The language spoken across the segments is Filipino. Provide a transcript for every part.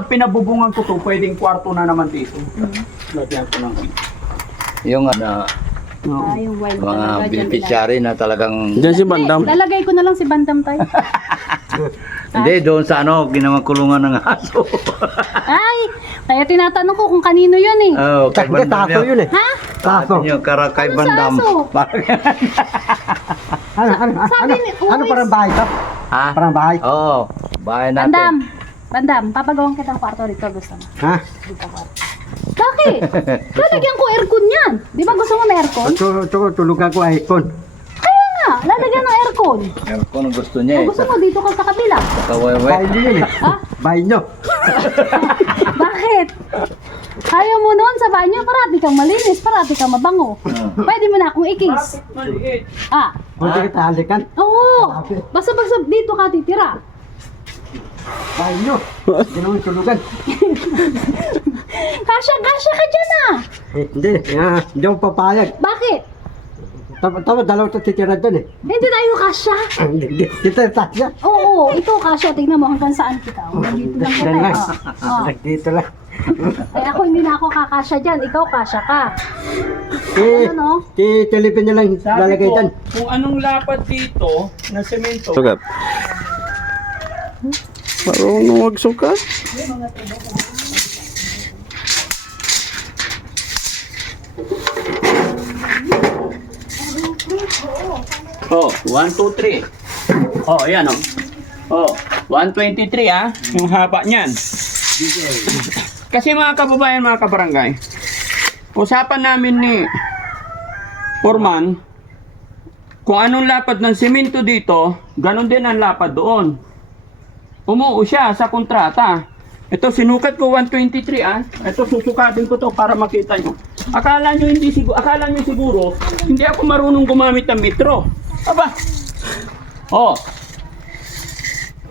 pag pinabubungan ko to, pwedeng kwarto na naman dito. Lagyan ko ng Yung Yung wild mga talaga. Dyan beneficiary na talagang... Diyan si Bandam. Lalagay ko na lang si Bandam tayo. Hindi, doon sa ginawang kulungan ng aso. Ay! Kaya tinatanong ko kung kanino yun eh. Oh, kay Bandam yun. Ha? Taso. Yung kay Ano sa Bandam. aso? Sabi ni Ano parang bahay to? Ha? Parang bahay? Oo, bahay natin. Bandam! Bandam, papagawang kitang kwarto rito. Gusto mo? Ha? Bakit? Lalagyan ko aircon yan. Di ba gusto mo may aircon? Tulugan ko aircon. Kaya nga, lalagyan ng aircon. Kung ang gusto niya Kung gusto mo, dito ka sa kabila. sa kawewe. Bahay nyo yun eh. Ha? Bahay nyo. Bakit? Ayaw mo noon sa banyo, parati kang malinis, parati kang mabango. Pwede mo na akong ikis. maliit. Ah, Pwede kita halikan. oo. Basta dito ka titira. Bahay nyo. Ginawang tulugan. Kasya ka dyan ah. Hindi. Hindi ako papayag. Bakit? Tapos dalawa ito titira dyan eh. Hindi tayo kasya. Hindi. Dito yung tasya. Oo, ito kasya. Tingnan mo hanggang saan kita. Dito lang kita. Dyan lang. Oh. Dito lang. Ay ako hindi na ako kakasya dyan. Ikaw kasya ka. Eh, Ano no? Tilipin nyo lang Sabi lalagay ko, dyan. kung anong lapad dito na semento, Sugat. Marunong magsukat. oh, 1, 2, 3. Oh, ayan oh. Oh, 123 ah, yung haba niyan. Kasi mga kababayan, mga kabarangay, usapan namin ni Foreman, kung anong lapad ng semento dito, ganon din ang lapad doon. Umuo siya sa kontrata. Ito, sinukat ko 123 ah. Ito, susukatin ko to para makita nyo. Akala nyo siguro, hindi ako marunong gumamit ng metro. Aba. Oh.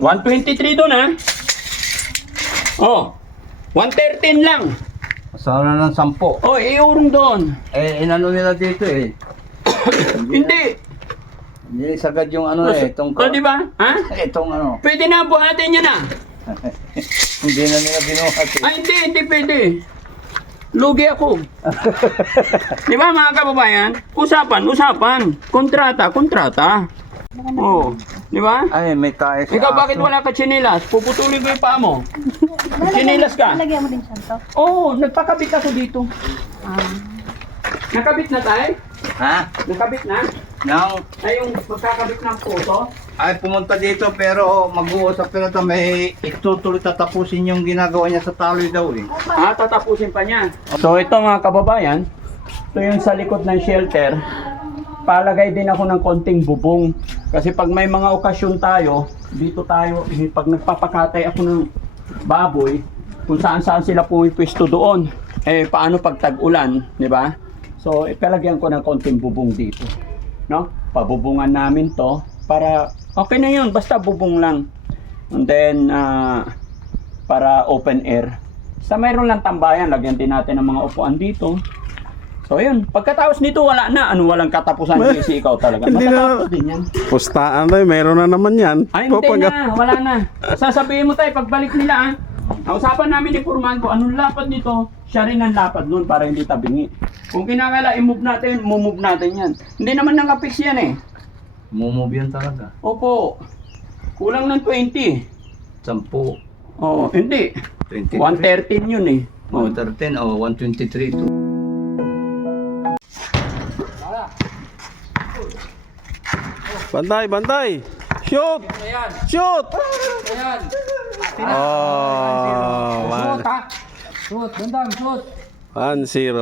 123 doon ah. Oh. 113 lang. Sana ng 10. Oh, iurong doon. Inano nila dito eh. Hindi. Hindi sagad yung itong... Oh, di ba? Ha? Itong Pwede na buhatin niya na. hindi na nila binuhat eh. Ay, hindi pwede. Lugi ako. Di ba mga kababayan? Usapan. Kontrata. Oh, di ba? Ay, may tayo sa Ikaw bakit aso. wala ka tsinelas? Puputulin ko yung paa mo. Tsinelas ka? Lalagyan mo din siya to. Oo, nagpakabit ako dito. Nakabit na tayo? Ha? Nakabit na? Nang, Ay, yung magkakabit ng puso? ay pumunta dito pero mag-uusap pero may itutuloy tatapusin yung ginagawa niya sa taloy daw eh. Ah, tatapusin pa niya. So ito mga kababayan, ito yung sa likod ng shelter. Palagay din ako ng konting bubong. Kasi pag may mga okasyon tayo, dito tayo, pag nagpapakatay ako ng baboy, kung saan sila pumipwesto doon. Eh, paano pag tag-ulan, di ba? So, ipalagyan ko ng konting bubong dito. No? Pabubungan namin to para, okay na yun, basta bubong lang. And then, para open air. Sa mayroon lang tambayan, lagyan din natin ng mga upuan dito. So yun, pagkatapos nito wala na, walang katapusan kasi ikaw talaga. Hindi Matatapos na. din yan. Pustaan tayo, meron na naman yan. Ay hindi na, wala na. Sasabihin mo tayo, pagbalik nila ang usapan namin ni Foreman ko, anong lapad nito, siya rin ang lapad nun para hindi tabingi. Kung kinakala i-move natin, move natin yan. Hindi naman nakapix yan eh. Mumove yan talaga. Opo, kulang ng 20. 10. Oo, hindi. 23. 113 yun eh. Oh, 13 o 123 to. Bantay! Shoot! Shoot! Oh, Shoot, Bandam, shoot. 1-0.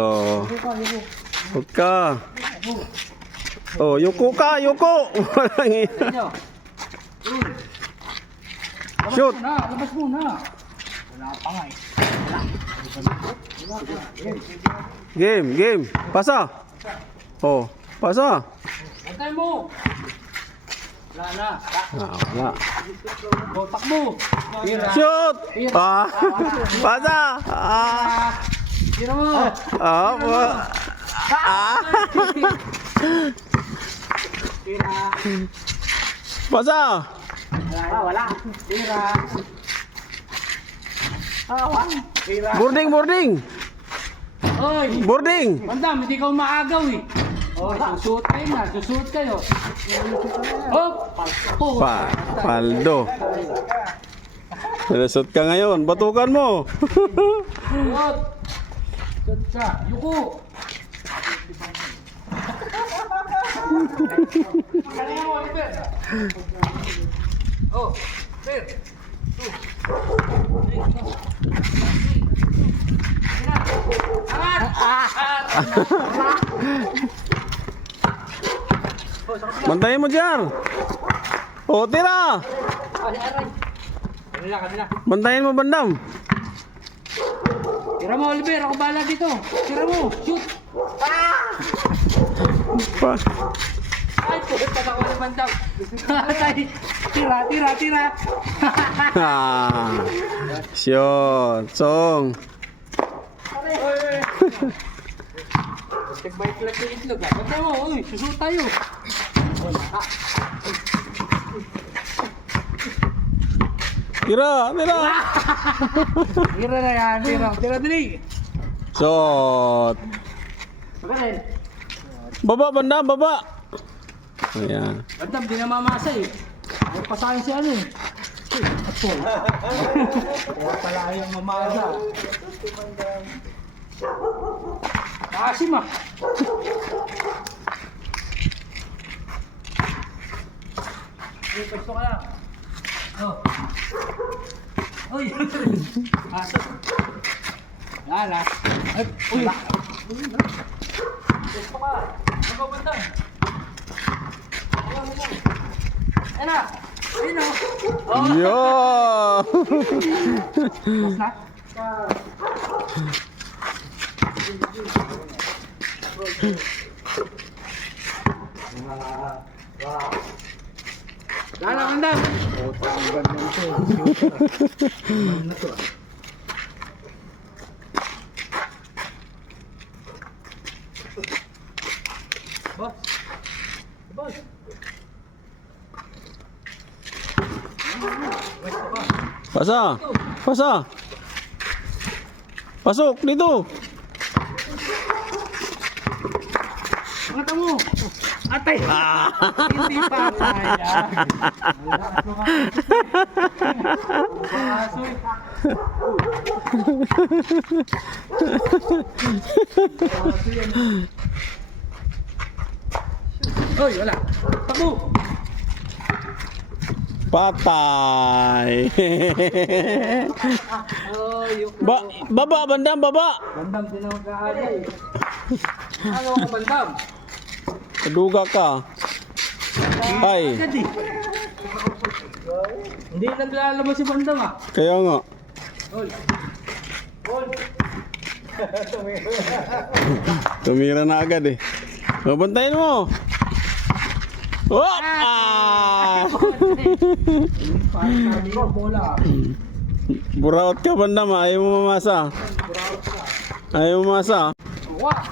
Huwag ka. Oh, yuko ka, yuko! Walang ina. Shoot! Labas muna. Game. Pasa. Oh, pasa. Antay mo! Wala na. Wala. Botak mo! Shoot! Pasa! Tira mo! Pasa! Wala. Tira. Boarding, boarding. Oy! Boarding. Bandam, hindi ka umaagaw eh. Oh, susuot kayo na, susuot kayo. Oh! Oh! Paldo. Nalasot ka ngayon. Batukan mo. Suot! Suot ka, yuko! Oh, Fer! Bantayin mo dyan. O, tira. Kanila. Bantayin mo, bandam. Tira mo, Oliver. Ako bahala dito. Tira mo. Shoot. Pa. Ay, puhit pa ako naman daw. Tira. Shot. Song. Nagbait lang yung itlog. Basta mo, uy, susuot tayo. Tira. Tira na yan, tira dali. Shot. Pagaling. Baba, bandam, baba. Ayan. Bandam, di na mamasa eh. Ay, pasahin si ano eh. Apo. Kaya pala yung mamasa. Nakasim ah. Uy, pwesto ka lang. Oh. Uy! Aso. Yan ah. Ay, uy! Pwesto ka. Ano ba bandam? Ayan na! Ayun o! Oh! Yo. Tapos na? Lala, mandam! Boss! Boss! Pasa. Pasok dito. Mata mo! Atay! Hindi pa kaya! Hoy, wala! Tabu! Patay. Baba, bandam, baba. Bandam, di na mag-aalay. Ano ka, bandam? Kaduga ka. Ay, Agad eh. Hindi naglalabas si bandam ah. kaya nga. Hoy! Hoy! Tumira na agad eh. Bantayin mo. Oh! Ah! Parang sabi ko, bola. Buraot ka bandam, ayaw mo mamasa. Ayaw mo mamasa. Wah!